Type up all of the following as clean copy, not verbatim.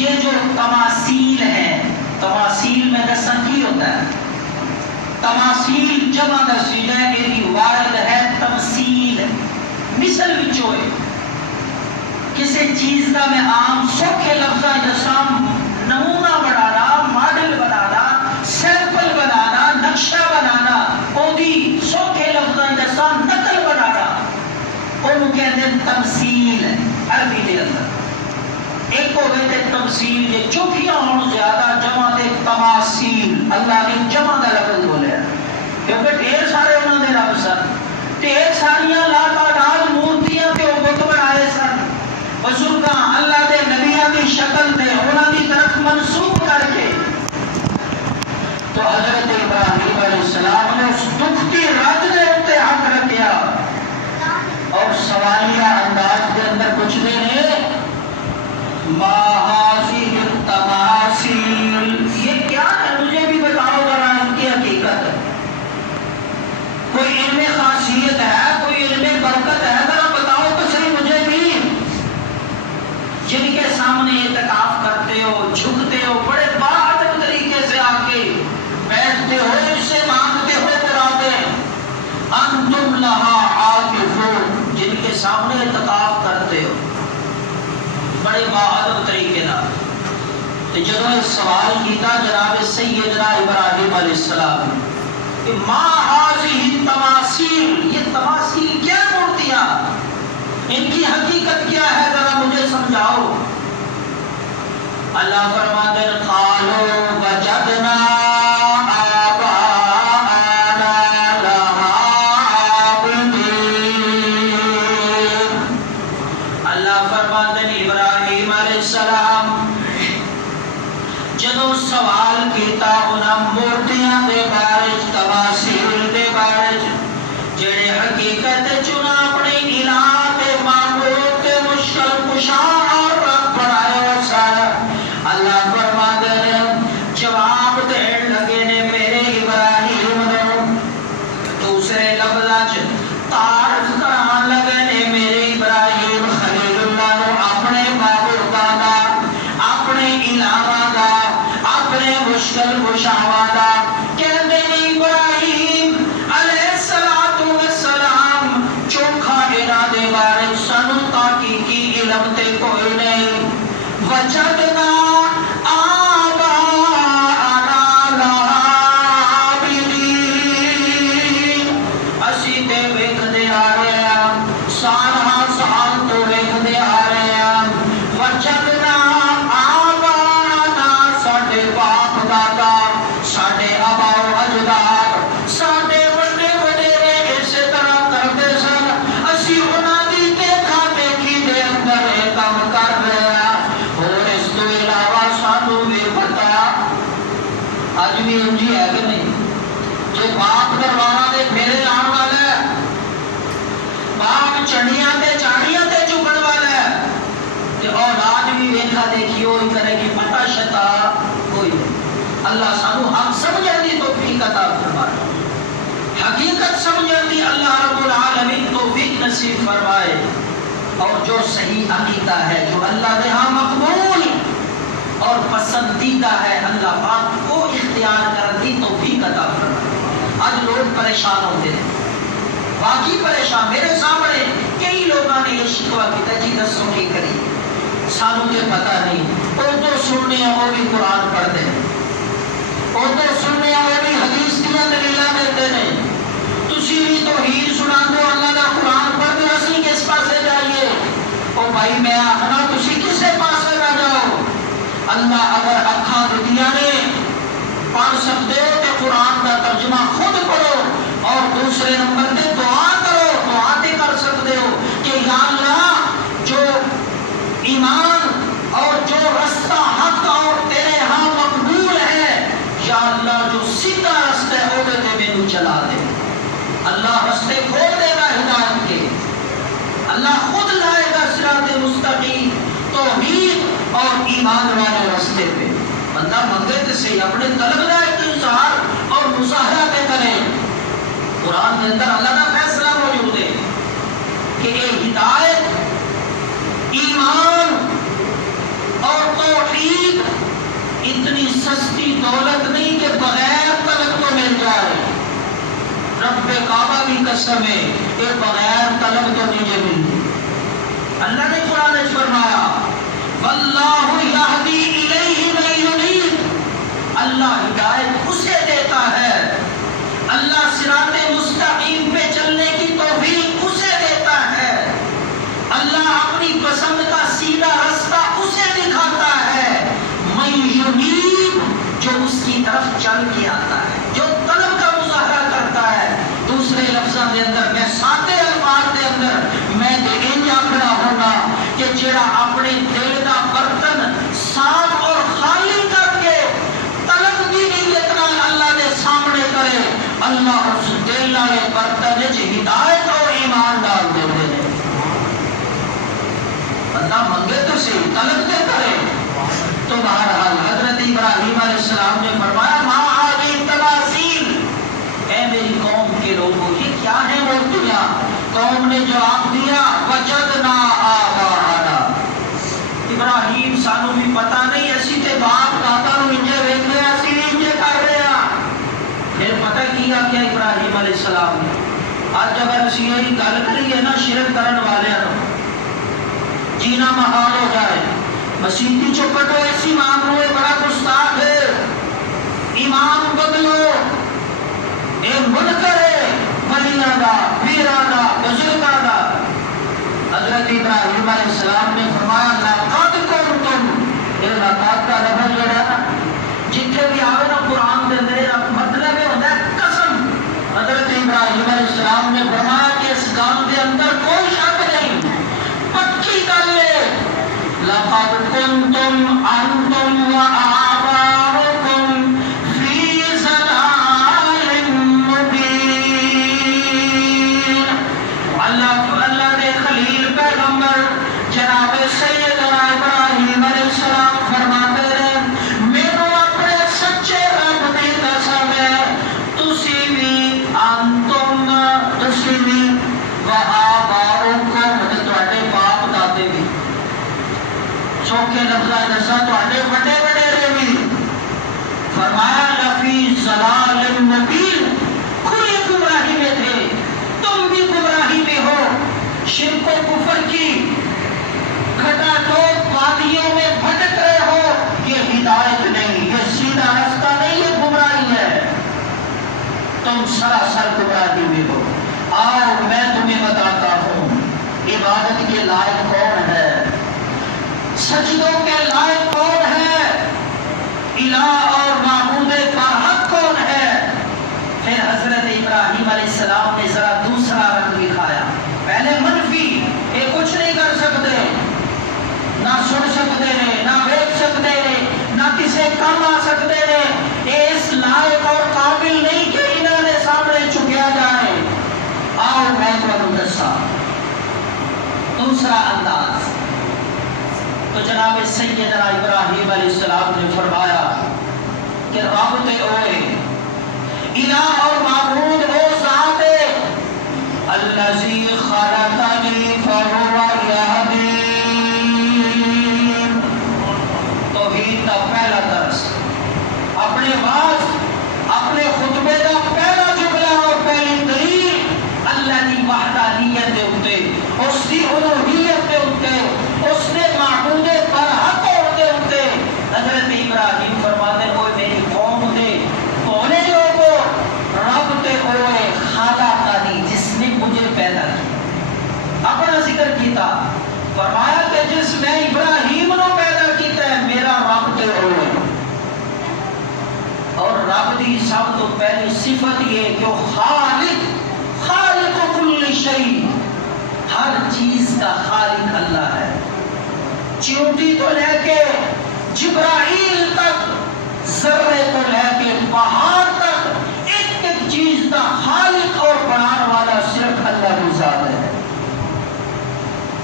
یہ جو تماثیل ہے، تماثیل میں دساں کی ہوتا ہے؟ تماثیل جمع دسی ہے، ایدی وارد ہے تمثیل، مثل وچوں ہے کسی چیز کا میں عام سوکھے لفظہ جیسا نمونہ بنانا، ماڈل بنانا، سیمپل بنانا، نقشہ بنانا، اودی سوکھے لفظہ جیسا نقل بنانا، انہوں کہتے ہیں تمثیل عربی دے اندر۔ ایک ہو گئے تھے تمثیل، یہ چوکھیاں ہوں زیادہ، جمع دے تماثیل، اللہ نے جمع دا لفظ بولے کیونکہ ڈھیر سارے انہوں نے رب سن، ڈھیر ساریاں لا تعداد مورتیاں تے بت بنائے سن، بزرگاں اللہ دے نبیاں دی شکل تے انہاں دی طرف منسوب کر کے۔ تو حضرت ابراہیم علیہ السلام نے اس دکھتی رات دے اتے ہاتھ رکھیا اور سوالیہ انداز کے اندر کچھ دے نے ما هذه التماثيل، یہ کیا ہے مجھے بھی بتاؤ ذرا ان کی حقیقت، کوئی علم خاصیت ہے، کوئی علم برکت ہے، ذرا بتاؤ تو صحیح مجھے بھی، جن کے سامنے اعتکاف کرتے ہو، جھکتے ہو، بڑے باادب طریقے سے آ کے بیٹھتے ہو، ان سے مانگتے ہو برادیں، انتم لها عاکفون، جن کے سامنے اعتکاف کرتے ہو بڑے باادب طریقے نال۔ تو جب یہ سوال کیتا جناب سیدنا ابراہیم علیہ السلام کہ ما هذه التماثيل، یہ تماثیل کیا مورتیاں، ان کی حقیقت کیا ہے، ذرا مجھے سمجھاؤ۔ اللہ فرماتے ہیں قالوا وجدنا جدو سوال کیتا انہاں مورتیاں دے بارے، تماثیل دے بارے، جڑے حقیقت چنا اپنے الہ تے معبود تے مشکل کشا اور رب بنائے سارا، اللہ فرماتے ہیں جواب دین لگے نے میرے ابراہیم نے، دوسرے لفظ تعارف کران لگے نے میرے ابراہیم خلیل اللہ نے اپنے معبوداں دا، اپنے الہاں دا، اپنے مشکل کشاواں دا، کہندے نے ابراہیم علیہ السلام چوکھا انہاں دے بارے سانو تحقیقی علم تے کوئی نہیں، وجدنا چڑیاں تے چاڑیاں تے چکن والا ہے، تے اولاد بھی ویکھا دیکھی ہوئی کرے گی، پتہ شتا کوئی نہیں۔ اللہ سانو حق سمجھن دی توفیق عطا فرمائے، حقیقت سمجھن دی اللہ رب العالمین توفیق نصیب فرمائے، اور جو صحیح عقیدہ ہے، جو اللہ دے ہاں مقبول اور پسندیدہ ہے، اللہ پاک کو اختیار کرن دی توفیق عطا فرمائے۔ آج لوگ پریشان ہوتے ہیں، باقی پریشان، میرے سامنے کئی لوگوں نے یہ شکوہ کیا جی دسو کی کری، سانوں کے پتہ نہیں، اردو سننے ہیں وہ بھی قرآن پڑھتے ہیں، اردو سننے ہیں وہ بھی حدیث دیا دلیلہ دیتے ہیں، تسی بھی توحید سنا دو اللہ کا قرآن پڑھ دو، اسی کس پاسے جائیے؟ او بھائی میں آخنا تسی کسے پاسے نہ جاؤ، اللہ اگر اکھاں دنیا نے پڑھ سکتے ہو تو قرآن کا ترجمہ خود پڑھو، اور دوسرے نمبر پہ دعا کرو، دعا تے کر سکتے ہو کہ یا اللہ جو ایمان اور جو رستہ حق اور تیرے ہاں مقبول ہے، یا اللہ جو سیدھا رستہ ہے وہ تے مینوں چلا دے، اللہ رستے کھول دے گا ہدایت کے، اللہ خود لائے گا صراط مستقیم، توحید اور ایمان والے رستے پہ۔ بندہ منگے تے صحیح، اپنے طلب کا اظہار اور مظاہرہ پہ کرے۔ قرآن کے اندر اللہ کا فیصلہ موجود ہے کہ یہ ہدایت، ایمان اور توحید سستی دولت نہیں کہ بغیر طلب تو مل جائے. رب کعبہ کی قسم ہے کہ بغیر طلب تو نہیں ملتی. اللہ نے قرآن میں فرمایا واللہ یہدی الیہ من ینیب. اللہ ہدایت اسے دیتا ہے, اللہ صراط مستقیم پہ چلنے کی توفیق اسے دیتا ہے, اللہ اپنی پسند کا سیدھا رستہ اسے دکھاتا ہے. من ینیب جو اس کی طرف چل کے آتا ہے, جو طلب کا مظاہرہ کرتا ہے. دوسرے لفظوں کے اندر میں سادے الفاظ کے اندر میں انج آکھنا ہوگا کہ جڑا اپنے دل کا برتن صاف اور خالی کر کے طلب کی نیت نال اللہ کے سامنے کرے, اللہ اس دل والے برتن وچ ہدایت اور ایمان ڈال دیتے ہیں. بندہ منگے تو صحیح, طلب تے کرے. تو بہرحال حضرت ابراہیم علیہ السلام نے فرمایا ما هذه التماثيل, اے میری قوم کے لوگوں یہ کیا ہے مورتیاں؟ قوم نے جواب دیا وجدنا آباءنا. ابراہیم سانو بھی پتا نہیں, اسی تے باپ دادا نو انجے ویکھ رہے ہیں, اسی انجے کر رہے ہیں. پھر پتہ کیا کہ ابراہیم علیہ السلام نے اج اگر اسی یہ گل کریے نا شرک کرن والوں جینا محال ہو جائے. مسیحی چوکٹو اس امام نو بڑا گستاخ ہے, امام بدلو, اے منکر ہے ولیاں دا, پیراں دا, بزرگاں دا. حضرت ابراہیم علیہ السلام نے فرمایا لقد کنتم, یہ لقد کا لفظ جو ہے جتھے بھی آوے نا قرآن کے اندر مطلب ہے ہوتا ہے قسم. حضرت ابراہیم علیہ السلام نے فرمایا کہ اس گل کے اندر کوئی شک نہیں, پکی گل ہے. لقد کنتم انتم وآباؤکم فی ضلال مبین. اللہ نے خلیل پیغمبر جناب سیدنا ابراہیم علیہ السلام فرماتے رہے میرے اپنے سچے رب کی قسم ہے تسی بھی انتم تسی بھی وآباؤکم تواڈے باپ دادے بھی سوکھے لفظاں دساں تواڈے بڑے وڈیرے بھی فرمایا لفی ضلال مبین, کھلی گمراہی میں تھے, تم بھی گمراہی میں ہو. شرک و کفر کی کھٹا ٹوپ وادیوں میں بھٹک رہے ہو, یہ ہدایت نہیں, یہ سیدھا راستہ نہیں, یہ گمراہی ہے. تم سراسر گمراہی میں ہو. آؤ میں تمہیں بتاتا ہوں عبادت کے لائق کون ہے, سجدوں کے لائق کون ہے, الہ اور معبود برحق کون ہے. پھر حضرت ابراہیم علیہ السلام نے ذرا دوسرا رنگ دکھایا. پہلے منفی, یہ کچھ نہیں کر سکتے, نہ سن سکتے ہیں, نہ دیکھ سکتے ہیں, نہ کسی کام آ سکتے ہیں, اس لائق اور قابل نہیں کہ انہوں نے سامنے چکیا جائے. آؤ میں تمہیں دسا دوسرا انداز. تو جناب سیدنا ابراہیم علیہ السلام نے فرمایا کہ رب تے اوے الہ اور معبود وہ ذات ہے الذی خلقنی فہو یہدین. توحید کا پہلا درس, اپنے واز اپنے خطبے کا پہلا جملہ اور پہلی دلیل اللہ کی وحدانیت دے اوتے, اس کی الوہیت دے اوتے, اس نے معبود برحق ہوتے ہوتے. حضرت ابراہیم فرماتے کوئی میری قوم دے بولے لوگوں رب تے ہوئے خالقانی جس نے مجھے پیدا کیا. اپنا ذکر کیتا, فرمایا کہ جس میں ابراہیم نے پیدا کیتا ہے میرا رب تے ہوئے. اور رب دی سب تو پہلی صفت یہ کہ وہ خالق کل شیء, ہر چیز کا خالق اللہ ہے. چیونٹی تو لے کے جبرائیل تک, ذرے کو لے کے پہاڑ تک, ایک ایک چیز کا خالق اور بنانے والا صرف اللہ کی ذات ہے.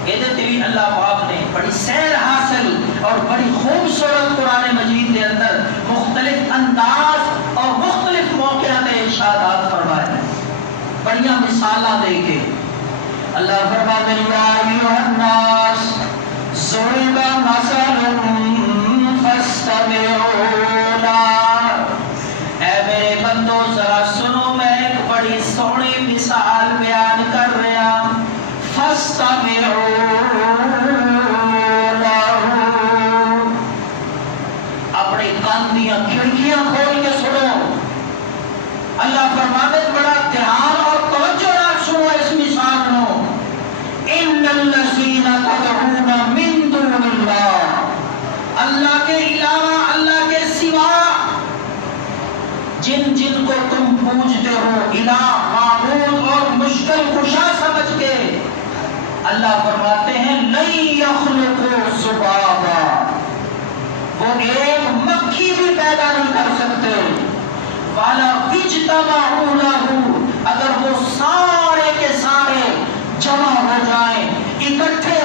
یہ بھی اللہ پاک نے بڑی سیر حاصل اور بڑی خوبصورت قرآن مجید کے اندر مختلف انداز اور مختلف موقعوں میں ارشادات فرمائے ہیں, بڑیاں مثالیں دے کے. اللہ فرماتے ہیں یا ایھا الناس ضرب مثل فاستمعوا له پوجتے ہو الہ معبود اور مشکل کشا سمجھ کے، اللہ فرماتے ہیں لن یخلقوا ذبابا، وہ ایک مکھی بھی پیدا نہیں کر سکتے، وَلَوِ اجْتَمَعُوا لَهُ، اگر وہ سارے کے سارے جمع ہو جائیں، اکٹھے